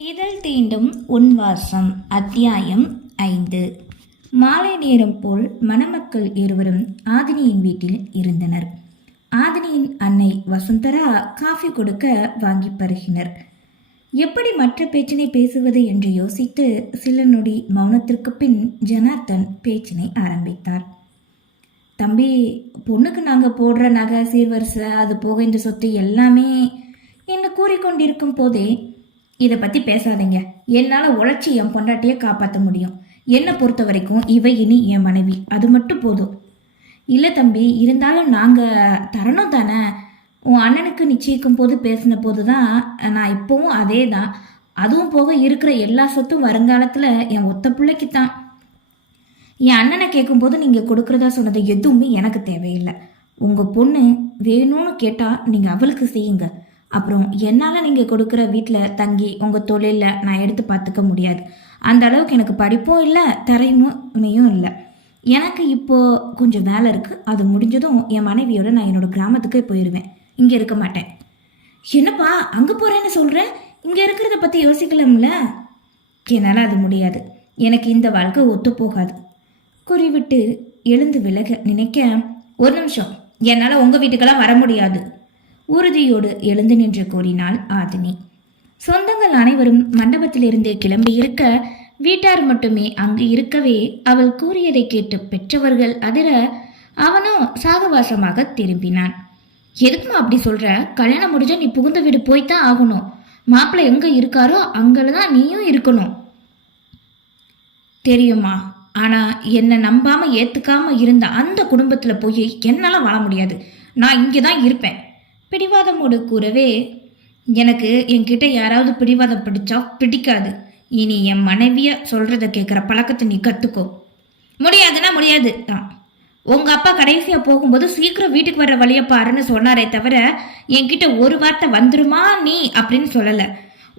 இதழ் தீண்டும் உன்வாசம் அத்தியாயம் ஐந்து. மாலை நேரம் போல் மணமக்கள் இருவரும் ஆதினியின் வீட்டில் இருந்தனர். ஆதினியின் அன்னை வசுந்தரா காஃபி கொடுக்க வாங்கி பருகினர். எப்படி மற்ற பேச்சினை பேசுவது என்று யோசித்து சில நொடி மௌனத்திற்கு பின் ஜனார்த்தன் பேச்சினை ஆரம்பித்தார். தம்பி பொண்ணுக்கு நாங்கள் போடுற நகை சீர்வரிசை அது போக இந்த சொத்து எல்லாமே என்று கூறிக்கொண்டிருக்கும் போதே இதை பற்றி பேசாதீங்க. என்னால் உழைச்சி என் பொண்டாட்டியை காப்பாற்ற முடியும். என்னை பொறுத்த வரைக்கும் இவ இனி என் மனைவி. அது மட்டும் போதும். இல்லை தம்பி இருந்தாலும் நாங்கள் தரணும் தானே? உன் அண்ணனுக்கு நிச்சயிக்கும் போது பேசின போது தான் நான் இப்போவும் அதே தான் அதுவும் போக இருக்கிற எல்லா சொத்தும் வருங்காலத்தில் என் ஒத்த பிள்ளைக்கு தான் என் அண்ணனை கேட்கும்போது நீங்கள் கொடுக்குறதா சொன்னது எதுவுமே எனக்கு தேவையில்லை. உங்கள் பொண்ணு வேணும்னு கேட்டால் நீங்கள் அவளுக்கு செய்யுங்க. அப்புறம் என்னால் நீங்கள் கொடுக்குற வீட்டில் தங்கி உங்கள் தொழிலில் நான் எடுத்து பார்த்துக்க முடியாது. அந்த அளவுக்கு எனக்கு படிப்பும் இல்லை திறமையும் இல்லை. எனக்கு இப்போது கொஞ்சம் வேலை இருக்குது அது முடிஞ்சதும் என் மனைவியோட நான் என்னோடய கிராமத்துக்கே போயிடுவேன் இங்கே இருக்க மாட்டேன். என்னப்பா அங்கே போகிறேன்னு சொல்கிறேன் இங்கே இருக்கிறத பற்றி யோசிக்கலாம்ல? என்னால் அது முடியாது. எனக்கு இந்த வாழ்க்கை ஒத்து போகாது. குறிவிட்டு எழுந்து விலக நினைக்க ஒரு நிமிஷம். என்னால் உங்கள் வீட்டுக்கெல்லாம் வர முடியாது. உறுதியோடு எழுந்து நின்று கூறினாள் ஆதினி. சொந்தங்கள் அனைவரும் மண்டபத்திலிருந்து கிளம்பி இருக்க வீட்டார் மட்டுமே அங்கு இருக்கவே அவள் கூறியதை கேட்டு பெற்றவர்கள் அதிர அவனோ சாகவாசமாக திரும்பினான். எதுக்குமா அப்படி சொல்ற? கல்யாணம் முடிஞ்ச நீ புகுந்த வீடு போய்த்தான் ஆகணும். மாப்பிள்ளை எங்க இருக்காரோ அங்கதான் நீயும் இருக்கணும். தெரியுமா ஆனா என்னை நம்பாம ஏத்துக்காம இருந்த அந்த குடும்பத்துல போய் என்னால வாழ முடியாது. நான் இங்கே தான் இருப்பேன். பிடிவாதமோடு கூறவே எனக்கு என்கிட்ட யாராவது பிடிவாதம் பிடிச்சா பிடிக்காது. இனி என் மனைவியை சொல்கிறத கேட்குற பழக்கத்தை நீ கற்றுக்கோ முடியாதுன்னா முடியாது தான். உங்கள் அப்பா கடைசியாக போகும்போது சீக்கிரம் வீட்டுக்கு வர வழியை பாருன்னு சொன்னாரே தவிர என்கிட்ட ஒரு வார்த்தை வந்துருமா நீ அப்படின்னு சொல்லலை.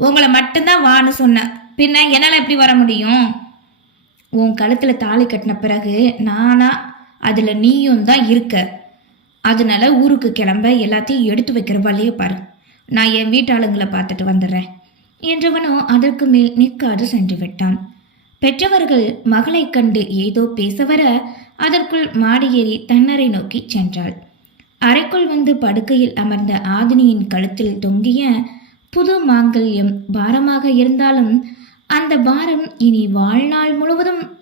உங்களை மட்டும்தான் வான்னு சொன்னேன் பின்ன என்னால் எப்படி வர முடியும்? உன் கழுத்தில் தாலி கட்டின பிறகு நானா அதில் நீயும் தான் இருக்க. அதனால ஊருக்கு கிளம்ப எல்லாத்தையும் எடுத்து வைக்கிற வழியை பாரு. நான் என் வீட்டாளுங்களை பார்த்துட்டு வந்துடுறேன். என்றவனோ அதற்கு மேல் நிற்காது சென்று விட்டான். பெற்றவர்கள் மகளைக் கண்டு ஏதோ பேச வர அதற்குள் மாடியேறி தன்னரை நோக்கி சென்றாள். அறைக்குள் வந்து படுக்கையில் அமர்ந்த ஆதினியின் கழுத்தில் தொங்கிய புது மாங்கல்யம் பாரமாக இருந்தாலும் அந்த பாரம் இனி வாழ்நாள் முழுவதும்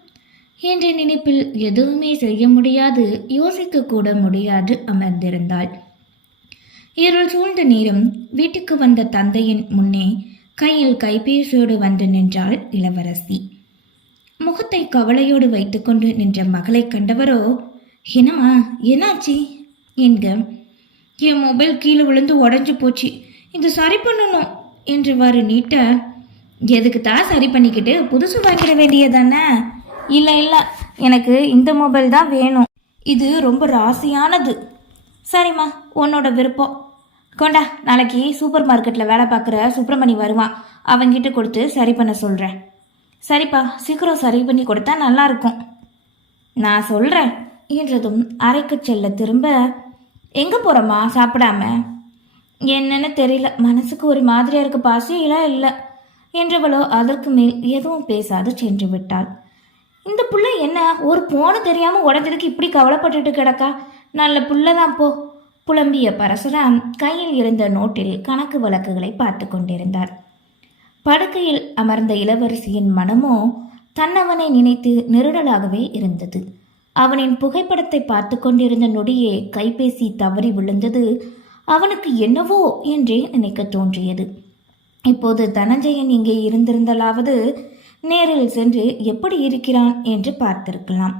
என்ற நினைப்பில் எதுவுமே செய்ய முடியாது யோசிக்க கூட முடியாது அமர்ந்திருந்தாள். இருள் சூழ்ந்த நேரம் வீட்டுக்கு வந்த தந்தையின் முன்னே கையில் கைபேசியோடு வந்து நின்றாள் இளவரசி. முகத்தை கவலையோடு வைத்துக்கொண்டு நின்ற மகளை கண்டவரோ என்னம்மா என்னாச்சு? என்க என் மொபைல் கீழே விழுந்து உடஞ்சி போச்சு. இது சரி பண்ணணும் என்றுவாறு நீட்ட எதுக்கு தான் சரி பண்ணிக்கிட்டு புதுசு வாங்கிட வேண்டியதானே இல்லை இல்லை. எனக்கு இந்த மொபைல் தான் வேணும். இது ரொம்ப ராசியானது. சரிம்மா உன்னோட விருப்பம். கொண்டா நாளைக்கு சூப்பர் மார்க்கெட்டில் வேலை பார்க்குற சுப்பிரமணி வருவான். அவங்கிட்ட கொடுத்து சரி பண்ண சொல்கிறேன் சரிப்பா சீக்கிரம் சரி பண்ணி கொடுத்தா நல்லா இருக்கும் நான் சொல்கிறேன் என்றதும் அறைக்கு செல்ல திரும்ப எங்கே போகிறோம்மா சாப்பிடாம? என்னன்னு தெரியல. மனசுக்கு ஒரு மாதிரியாக இருக்க பாசியெல்லாம் இல்லை. என்றவளோ அதற்கு மேல் எதுவும் பேசாது சென்று விட்டாள். இந்த புள்ள என்ன? ஒரு போன தெரியாம உடஞ்சதுக்கு இப்படி கவலைப்பட்டுட்டு கிடக்கா? நல்ல புள்ள தான் போ. புலம்பிய பரசுராம் கையில் இருந்த நோட்டில் கணக்கு வழக்குகளை பார்த்து கொண்டிருந்தார். படுக்கையில் அமர்ந்த இளவரசியின் மனமோ தன்னவனை நினைத்து நெருடலாகவே இருந்தது. அவனின் புகைப்படத்தை பார்த்து கொண்டிருந்த நொடியே கைபேசி தவறி விழுந்தது. அவனுக்கு என்னவோ என்றே நினைக்க தோன்றியது. இப்போது தனஞ்சயன் இங்கே இருந்திருந்தலாவது நேரில் சென்று எப்படி இருக்கிறான் என்று பார்த்திருக்கலாம்.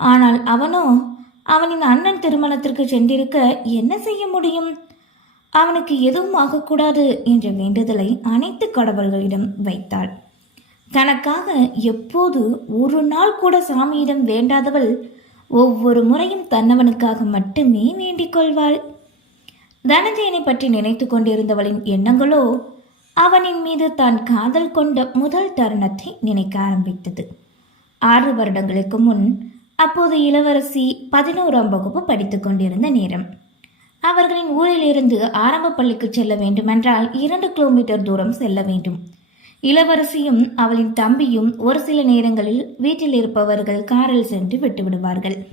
ஆனால் அவனோ அவனின் அண்ணன் திருமணத்திற்கு சென்றிருக்க என்ன செய்ய முடியும்? அவனுக்கு எதுவும் ஆகக்கூடாது என்ற வேண்டுதலை அனைத்து கடவுள்களிடம் வைத்தாள். தனக்காக எப்போது ஒரு நாள் கூட சாமியிடம் வேண்டாதவள் ஒவ்வொரு முறையும் தன்னவனுக்காக மட்டுமே வேண்டிக் கொள்வாள். தனஞ்சயனை பற்றி நினைத்து கொண்டிருந்தவளின் எண்ணங்களோ அவனின் மீது தான் காதல் கொண்ட முதல் தருணத்தை நினைக்க ஆரம்பித்தது. ஆறு வருடங்களுக்கு முன் அப்போது இளவரசி பதினோராம் வகுப்பு படித்துக் கொண்டிருந்த நேரம். அவர்களின் ஊரிலிருந்து ஆரம்ப பள்ளிக்கு செல்ல வேண்டுமென்றால் இரண்டு கிலோமீட்டர் தூரம் செல்ல வேண்டும். இளவரசியும் அவளின் தம்பியும் ஒரு சில நேரங்களில் வீட்டில் இருப்பவர்கள் காரில் சென்று விட்டு விடுவார்கள்.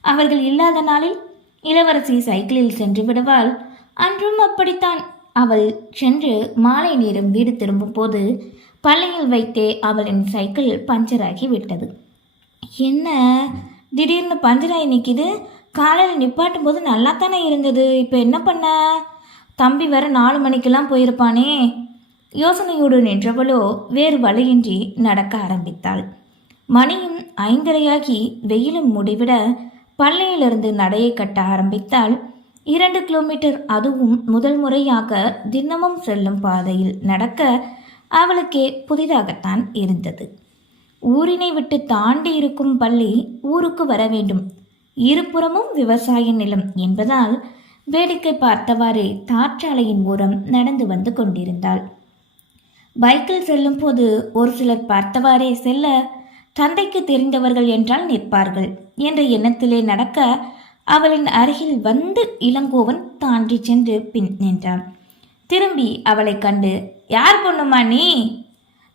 அவர்கள் இல்லாத நாளில் இளவரசி சைக்கிளில் சென்று விடுவாள். அன்றும் அப்படித்தான். அவள் சென்று மாலை நேரம் வீடு திரும்பும் போது பள்ளியில் வைத்தே அவளின் சைக்கிள் பஞ்சராகி விட்டது. என்ன? திடீர்னு பஞ்சராகி நிற்கிது காலையில் நிப்பாட்டும் போது நல்லா தானே இருந்தது? இப்போ என்ன பண்ண? தம்பி வர நாலு மணிக்கெல்லாம் போயிருப்பானே. யோசனையோடு நின்றவளோ வேறு வழியின்றி நடக்க ஆரம்பித்தாள். மணியும் ஐந்தரையாகி வெயிலும் முடிவிட பள்ளியிலிருந்து நடையை கட்ட ஆரம்பித்தாள். இரண்டு கிலோமீட்டர் அதுவும் முதல் முறையாக தினமும் செல்லும் பாதையில் நடக்க அவளுக்கே புதிதாகத்தான் இருந்தது. ஊரினை விட்டு தாண்டி இருக்கும் பள்ளி ஊருக்கு வர வேண்டும். இருபுறமும் விவசாய நிலம் என்பதால் வேடிக்கை பார்த்தவாறே தாற்றாலையின் ஓரம் நடந்து வந்து கொண்டிருந்தாள். பைக்கில் செல்லும் போது ஒரு சிலர் பார்த்தவாறே செல்ல தந்தைக்கு தெரிந்தவர்கள் என்றால் நிற்பார்கள் என்ற எண்ணத்திலே நடக்க அவளின் அருகில் வந்து இளங்கோவன் தாண்டி சென்று பின் நின்றான். திரும்பி அவளை கண்டு யார் பொண்ணுமா நீ?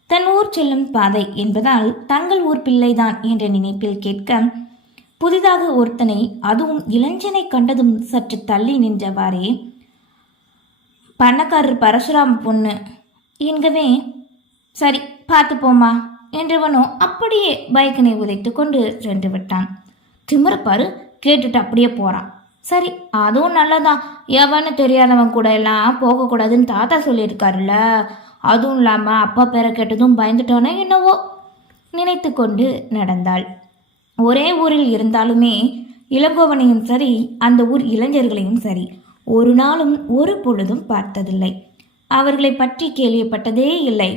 தன் ஊர் செல்லும் பாதை என்பதால் தங்கள் ஊர் பிள்ளைதான் என்ற நினைப்பில் கேட்க புதிதாக ஒருத்தனை அதுவும் இளைஞனை கண்டதும் சற்று தள்ளி நின்றவாறே. பணக்காரர் பரசுராம் பொண்ணு. என்கவே. சரி பார்த்து போமா என்றவனோ அப்படியே பைக்கினை உதைத்து கொண்டு சென்று விட்டான் திமிரப்பாரு கேட்டுட்டு அப்படியே போகிறான் சரி அதுவும் நல்லதான் எவன்னு தெரியாதவன் கூட எல்லாம் போகக்கூடாதுன்னு தாத்தா சொல்லியிருக்காருல்ல. அதுவும் இல்லாமல் அப்பா பேரை கேட்டதும் பயந்துட்டோன்னே என்னவோ. நினைத்து கொண்டு நடந்தாள். ஒரே ஊரில் இருந்தாலுமே இளங்கோவனையும் சரி அந்த ஊர் இளைஞர்களையும் சரி ஒரு நாளும் ஒரு பொழுதும் பார்த்ததில்லை. அவர்களை பற்றி கேள்விப்பட்டதே இல்லை.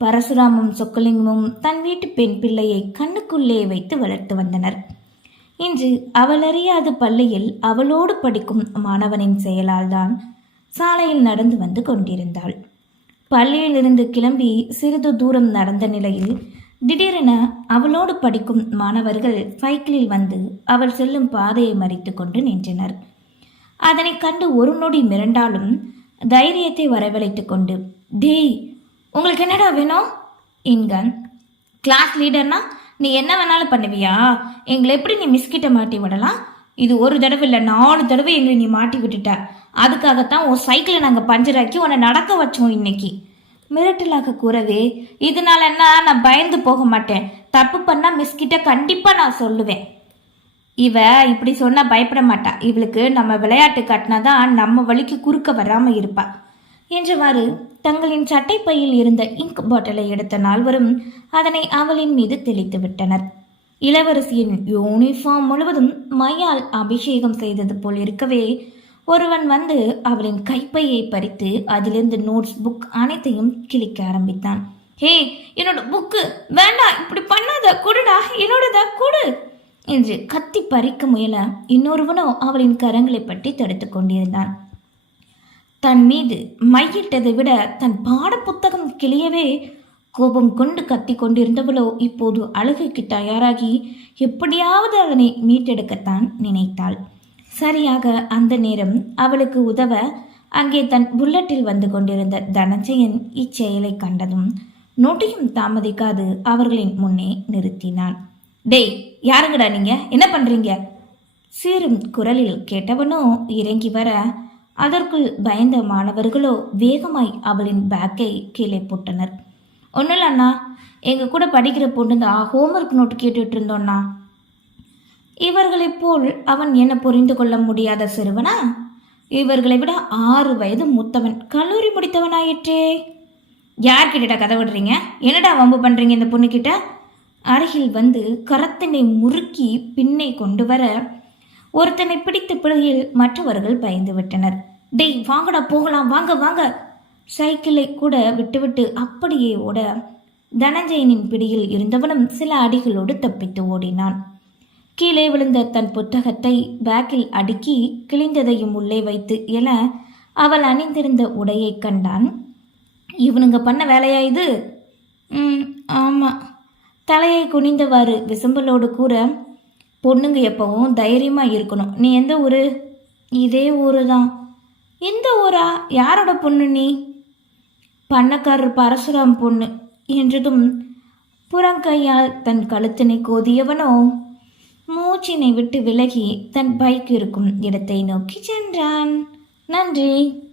பரசுராமும் சொக்கலிங்கமும் தன் வீட்டு பெண் பிள்ளையை கண்ணுக்குள்ளே வைத்து வளர்த்து வந்தனர். இன்று அவளறியாத பள்ளியில் அவளோடு படிக்கும் மாணவனின் செயலால் தான் சாலையில் நடந்து வந்து கொண்டிருந்தாள். பள்ளியிலிருந்து கிளம்பி சிறிது தூரம் நடந்த நிலையில் திடீரென அவளோடு படிக்கும் மாணவர்கள் சைக்கிளில் வந்து அவள் செல்லும் பாதையை மறித்து கொண்டு நின்றனர். அதனை கண்டு ஒரு நொடி மிரண்டாலும் தைரியத்தை வரவழைத்து கொண்டு டேய் உங்களுக்கு என்னடா வேணும்? என்கன் கிளாஸ் லீடர்னா நீ என்ன வேணாலும் பண்ணுவியா? எங்களை எப்படி நீ மிஸ்கிட்ட மாட்டி விடலாம்? இது ஒரு தடவை இல்லை நாலு தடவை எங்களை நீ மாட்டி விட்டுட்ட. அதுக்காகத்தான் உன் சைக்கிளை நாங்கள் பஞ்சராக்கி உன்னை நடக்க வச்சோம் இன்னைக்கு. மிரட்டலாக கூறவே இதனால என்ன? நான் பயந்து போக மாட்டேன். தப்பு பண்ணால் மிஸ்கிட்ட கண்டிப்பாக நான் சொல்லுவேன். இவ இப்படி சொன்னால் பயப்பட மாட்டா. இவளுக்கு நம்ம விளையாட்டு காட்டினாதான் நம்ம வழிக்கு குறுக்க வராமல் இருப்பாள் என்றவாறு தங்களின் சட்டைப்பையில் இருந்த இங்க் பாட்டிலை எடுத்த நால்வரும் அதனை அவளின் மீது தெளித்து விட்டனர். இளவரசியின் யூனிஃபார்ம் முழுவதும் மையால் அபிஷேகம் செய்தது போல் இருக்கவே ஒருவன் வந்து அவளின் கைப்பையை பறித்து அதிலிருந்து நோட்ஸ் புக் அனைத்தையும் கிழிக்க ஆரம்பித்தான். ஹே என்னோட புக்கு வேண்டாம்! இப்படி பண்ணாத! குடுடா! என்னோடதா குடு! என்று கத்தி பறிக்க முயல இன்னொருவனோ அவளின் கரங்களை பற்றி தடுத்து கொண்டிருந்தான். தன் மீது மையிட்டதை விட தன் பாட புத்தகம் கிளியவே கோபம் கொண்டு கத்தி கொண்டிருந்தவளோ இப்போது அழுகைக்கு தயாராகி எப்படியாவது அதனை மீட்டெடுக்கத்தான் நினைத்தாள். சரியாக அந்த நேரம் அவளுக்கு உதவ அங்கே தன் புல்லட்டில் வந்து கொண்டிருந்த தனஞ்சயன் இச்செயலை கண்டதும் நொடியும் தாமதிக்காது அவர்களின் முன்னே நிறுத்தினான். டேய் யாருங்கடா நீங்க? என்ன பண்றீங்க? சீரும் குரலில் கேட்டவனோ இறங்கி வர அதற்குள் பயந்த மாணவர்களோ வேகமாய் அவளின் பேக்கை கீழே போட்டனர். ஒன்றும் அண்ணா எங்கள் கூட படிக்கிற பொண்ணு தான் ஹோம்ஒர்க் நோட்டு கேட்டுட்டு இருந்தோண்ணா. இவர்களைப் போல் அவன் என்ன புரிந்து கொள்ள முடியாத சிறுவனா? இவர்களை விட ஆறு வயது மூத்தவன் கல்லூரி முடித்தவனாயிற்றே. யார்கிட்டடா கதை விடுறீங்க? என்னடா வம்பு பண்ணுறீங்க இந்த பொண்ணுக்கிட்ட அருகில் வந்து கரத்தினை முறுக்கி பின்னை கொண்டு வர ஒருத்தனை பிடித்த பிழையில் மற்றவர்கள் பயந்து விட்டனர் டேய் வாங்கடா போகலாம் வாங்க வாங்க. சைக்கிளை கூட விட்டுவிட்டு அப்படியே ஓட தனஞ்சயனின் பிடியில் இருந்தவனும் சில அடிகளோடு தப்பித்து ஓடினான். கீழே விழுந்த தன் புத்தகத்தை பேக்கில் அடுக்கி கிழிந்ததையும் உள்ளே வைத்து என அவள் அணிந்திருந்த உடையைக் கண்டான். இவனுங்க பண்ண வேலையா இது? ம் ஆமாம் தலையை குனிந்தவாறு விசம்பலோடு கூற பொண்ணுங்க எப்பவும் தைரியமாக இருக்கணும். நீ எந்த ஊர்? இதே ஊர் தான் இந்த ஊரா? யாரோட பொண்ணு நீ? பண்ணக்காரர் பரசுராம் பொண்ணு என்றதும் புறங்கையால் தன் கழுத்தினை கோதியவனோ? மூச்சினை விட்டு விலகி தன் பைக் இருக்கும் இடத்தை நோக்கி சென்றான். நன்றி.